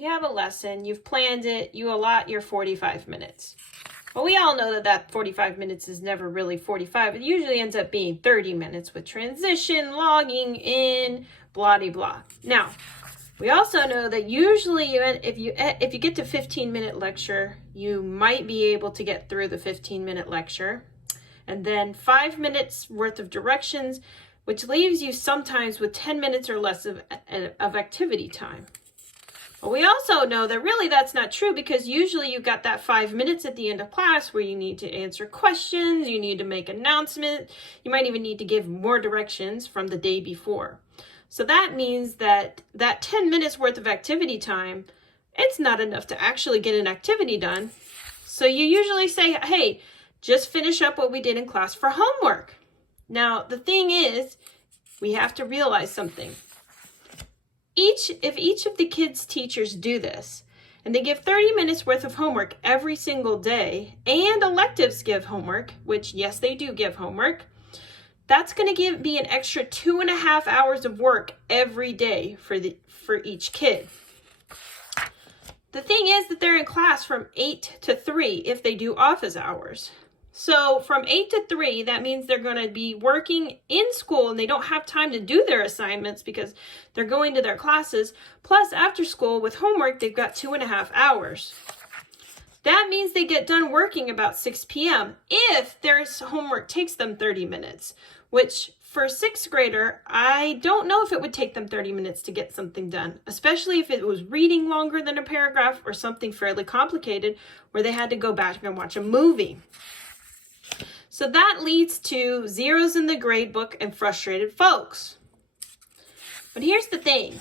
You have a lesson, you've planned it, you allot your 45 minutes. Well, we all know that that 45 minutes is never really 45. It usually ends up being 30 minutes with transition, logging in, blah, blah, blah. Now, we also know that usually if you get to 15-minute lecture, you might be able to get through the 15-minute lecture. And then 5 minutes worth of directions, which leaves you sometimes with 10 minutes or less of activity time. But we also know that really that's not true, because usually you've got that 5 minutes at the end of class where you need to answer questions, you need to make announcements, you might even need to give more directions from the day before. So that means that 10 minutes worth of activity time, it's not enough to actually get an activity done. So you usually say, hey, just finish up what we did in class for homework. Now, the thing is, we have to realize something. If each of the kids' teachers do this, and they give 30 minutes worth of homework every single day, and electives give homework, which yes, they do give homework, that's going to be an extra 2.5 hours of work every day for each kid. The thing is that they're in class from 8 to 3 if they do office hours. So from 8 to 3, that means they're going to be working in school and they don't have time to do their assignments because they're going to their classes. Plus, after school with homework, they've got 2.5 hours. That means they get done working about 6 p.m. if their homework takes them 30 minutes, which for a 6th grader, I don't know if it would take them 30 minutes to get something done, especially if it was reading longer than a paragraph or something fairly complicated where they had to go back and watch a movie. So that leads to zeros in the grade book and frustrated folks. But here's the thing.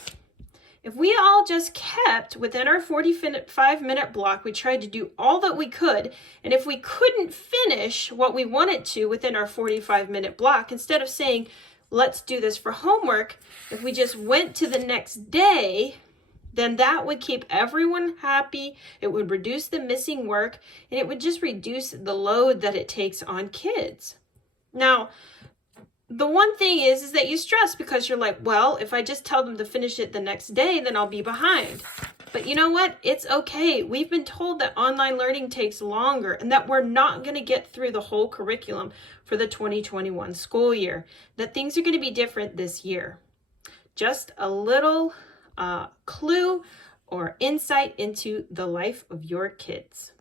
If we all just kept within our 45-minute block, we tried to do all that we could, and if we couldn't finish what we wanted to within our 45-minute block, instead of saying, let's do this for homework, if we just went to the next day, then that would keep everyone happy, it would reduce the missing work, and it would just reduce the load that it takes on kids. Now, the one thing is that you stress because you're like, well, if I just tell them to finish it the next day, then I'll be behind. But you know what? It's okay. We've been told that online learning takes longer and that we're not going to get through the whole curriculum for the 2021 school year, that things are going to be different this year. Just a little clue or insight into the life of your kids.